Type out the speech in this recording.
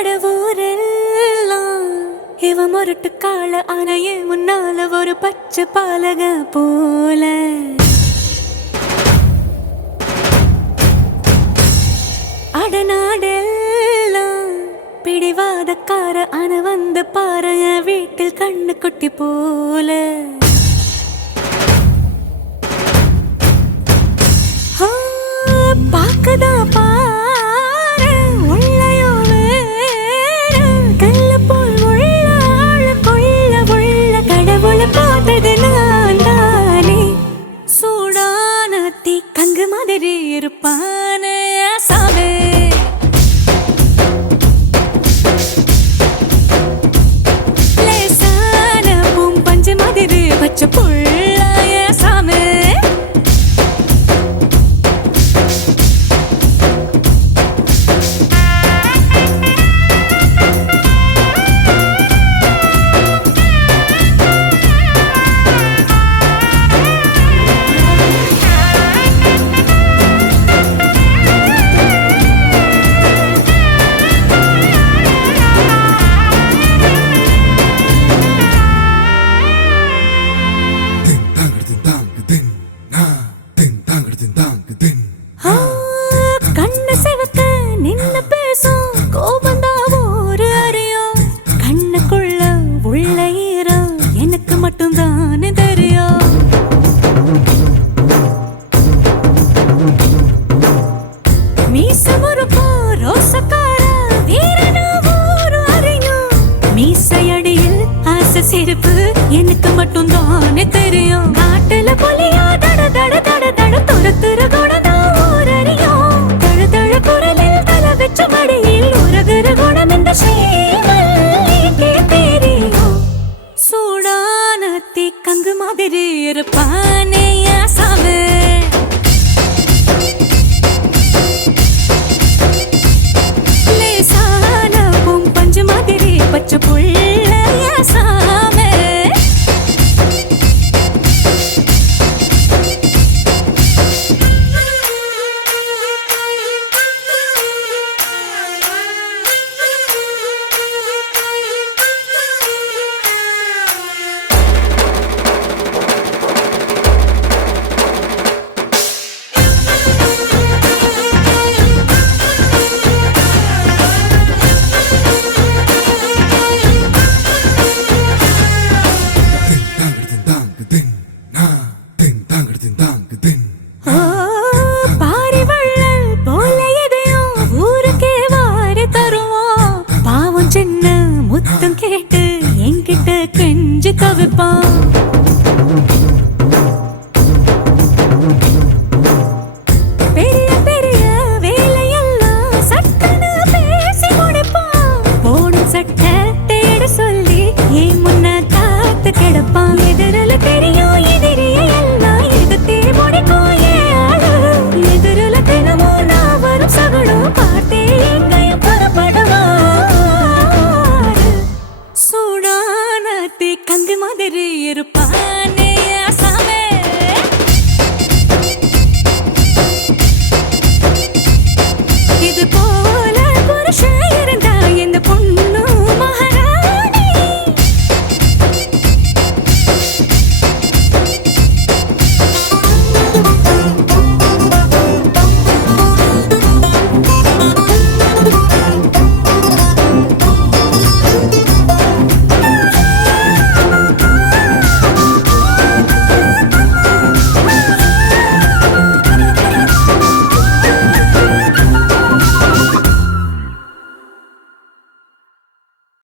கடவுரெல்லாம் இவ முரட்டு கால ஆனையே முன்னால ஒரு பச்சை பாலக போல அடநாடெல்லாம் பிடிவாதக்கார ஆன வந்து பாருங்க வீட்டில் கண்ணு குட்டி போல பாக்கதா பாரு உள்ளயோ வேறு கல்ல போல் உள்ள கொள்ள உள்ள கடவுளை பார்த்தது நான் தானே சூடான தீ கங்கு மாதிரி இருப்பானே சாவே லேசான பூம் பஞ்சு மாதிரி பச்சை புள்ளாய சாமே கண்ண சிவக்க நின்னு பேசும் கோபந்தா ஒரு அறியும் கண்ணுக்குள்ள உள்ள ஈரம் எனக்கு மட்டும்தானே தெரியும் மீச முறுக்கோ ரோசக்கார வீரனா ஒரு அறியும் மீசையடியில் ஆசை சிரிப்பு எனக்கு மட்டும்தானே தெரியும்